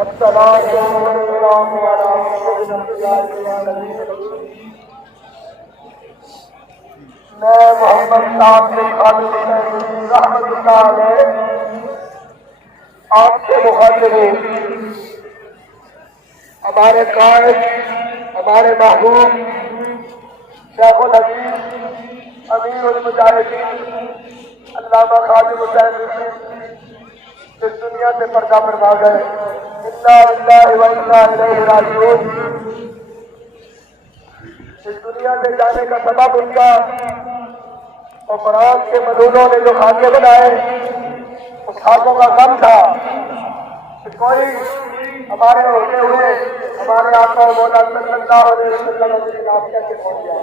میں محمد صاحب سے رحمت اللہ علیہ آپ کے مخاطب ہوں. ہمارے قائد، ہمارے محبوب شیخ الحدیث امیر المجاہدین علامہ خادم حسین رضوی اس دنیا سے پردہ فرما گئے. انا للہ و انا الیہ راجعون. اس دنیا سے جانے کا سبب ان کا اور فرانس کے ملونوں نے جو خاکے بنائے اس خاکوں کا غم تھا کہ کوئی ہمارے ہوتے ہوئے ہمارے آقا و مولا صلی اللہ علیہ وسلم کے خلاف کیسے پہنچ گیا.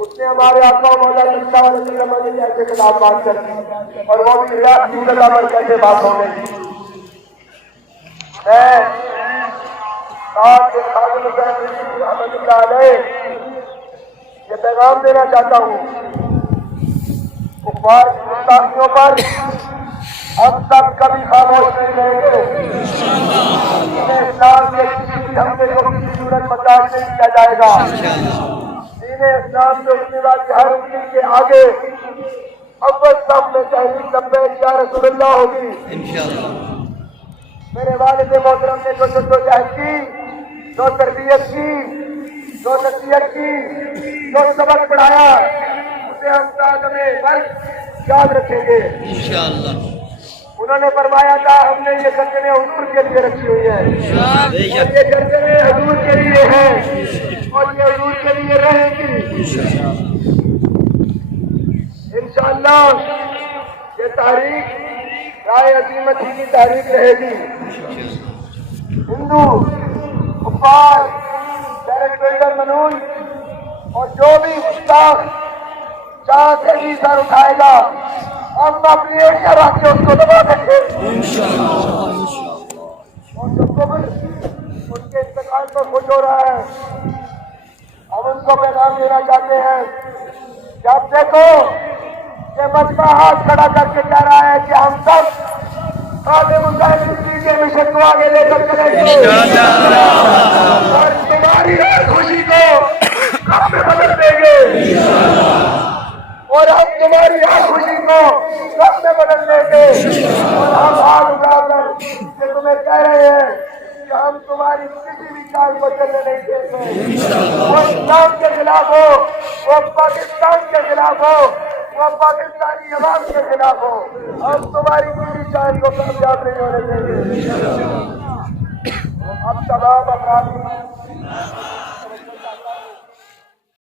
اس نے ہمارے آقا و مولا صلی اللہ علیہ وسلم کے کیسے خلاف بات کر دی اور وہ بھی ریاض کی جگہ پر کیسے بات ہو گئی. میں خادم حسین رحمۃ اللہ علیہ یہ پیغام دینا چاہتا ہوں کفار کی گستاخیوں پر ہم سب کبھی خاموش نہیں رہیں گے. دین اسلام کے کسی بھی حملے کو کسی صورت برداشت نہیں کیا جائے گا. دین اسلام سے اٹھنے والی ہر دین کے آگے اول صف میں تحریک لبیک یا رسول اللہ ہوگی. میرے والد محترم نے جو جدوجہد کی، جو تربیت کی، جو نصیحت کی، جو سبق پڑھایا اسے ہم تاج فرض یاد رکھیں گے انشاءاللہ. انہوں نے فرمایا تھا ہم نے یہ گردنیں حضور کے لیے رکھی ہوئی ہیں اور یہ گردنیں حضور کے لیے ہیں اور یہ حضور کے لیے رہیں گی انشاءاللہ. یہ تحریک رائے عظیمت ہی کی تحریک رہے گی. ہندو، کفار، ڈائریکٹر منون اور جو بھی گستاخ جہاں سے بھی سر اٹھائے گا ہم اپنی ایک طرح سے اس کو دبا دیں گے اور جو قبر ان کے انتقال پر خوش ہو رہا ہے ہم ان کو پیغام دینا چاہتے ہیں کہ اب دیکھو یہ مجمع ہاتھ کھڑا کر کے کہہ رہا ہے کہ ہم سب خادم حسین رضوی کے مشن کو آگے لے کر چلیں گے اور تمہاری خوشی کو غم میں بدل دیں گے اور ہم تمہاری ہر خوشی کو غم میں بدل دیں گے اور ہم ہاتھ اٹھا کر کہ تمہیں کہہ رہے ہیں کہ ہم تمہاری کسی بھی چال کو چلنے نہیں دیں گے. وہ اسلام کے خلاف ہو، وہ پاکستان کے خلاف ہو، وہ پاکستانی عوام کے خلاف ہو، ہم تمہاری کسی چال کو کامیاب نہیں ہونے دیں گے. اب تمام افراد